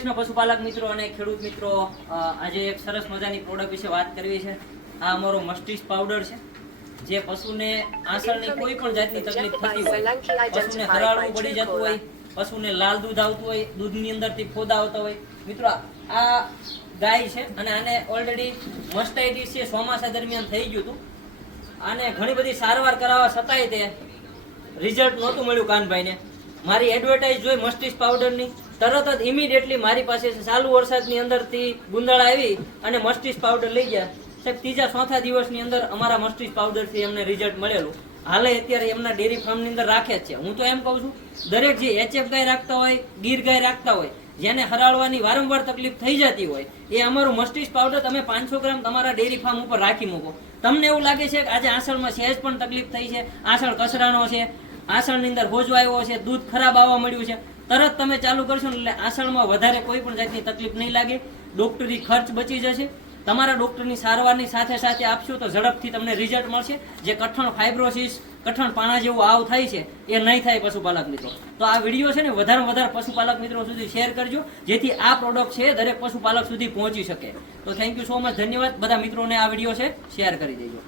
કૃષ્ણ પશુપાલક મિત્રો અને ખેડૂત મિત્રો, આજે એક સરસ મજાની પ્રોડક્ટ વિશે વાત કરવી છે. આ અમારો મસ્ટિસ પાવડર છે, જે પશુને આંસળની કોઈ પણ જાતની તકલીફ થતી હોય, પશુને હરાળવું પડી જતું હોય, પશુને લાલ દૂધ આવતું હોય, દૂધની અંદરથી ફોદા આવતા હોય, મિત્રો આ ગાય છે અને આને ઓલરેડી મસ્ટાઇટિસ છે, ચોમાસા દરમિયાન થઈ ગયું હતું. આને ઘણી બધી સારવાર કરાવવા છતાંય તે રિઝલ્ટ નહોતું મળ્યું. કાનભાઈને મારી એડવર્ટાઇઝ જોઈ મસ્ટિસ પાવડરની, તરત જ ઇમિડિયેટલી મારી પાસે ચાલુ વરસાદની અંદરથી ગુંદાળા આવી અને મસ્ટિસ પાવડર લઈ ગયા. સાહેબ ત્રીજા ચોથા દિવસની અંદર અમારા મસ્ટિસ પાવડરથી એમને રિઝલ્ટ મળેલું. હાલે અત્યારે એમના ડેરી ફાર્મની અંદર રાખે જ છે. હું તો એમ કહું છું, દરેક જે એચએફ ગાય રાખતા હોય, ગીર ગાય રાખતા હોય, જેને હરાળવાની વારંવાર તકલીફ થઈ જતી હોય, એ અમારું મસ્ટિસ પાવડર તમે 500 ગ્રામ તમારા ડેરી ફાર્મ ઉપર રાખી મૂકો. તમને એવું લાગે છે કે આજે આંસળમાં સહેજ પણ તકલીફ થઈ છે, આંસળ કસરાનો છે, આંસળની અંદર હોજો આવ્યો છે, દૂધ ખરાબ આવવા મળ્યું છે, તરત તમે ચાલુ કરશો ને એટલે આંસળમાં વધારે કોઈ પણ જાતની તકલીફ નહીં લાગે. ડોક્ટરી ખર્ચ બચી જશે. તમારા ડોક્ટરની સારવારની સાથે સાથે આપશો તો ઝડપથી તમને રિઝલ્ટ મળશે. જે કઠણ ફાઇબ્રોસિસ, કઠણ પાણા જેવું આવ થાય છે એ નહીં થાય પશુપાલક મિત્રો. તો આ વિડીયો છે ને વધારે વધારે પશુપાલક મિત્રો સુધી શેર કરજો, જેથી આ પ્રોડક્ટ છે દરેક પશુપાલક સુધી પહોંચી શકે. તો થેન્ક યુ સો મચ, ધન્યવાદ. બધા મિત્રોને આ વિડીયો છે શેર કરી દેજો.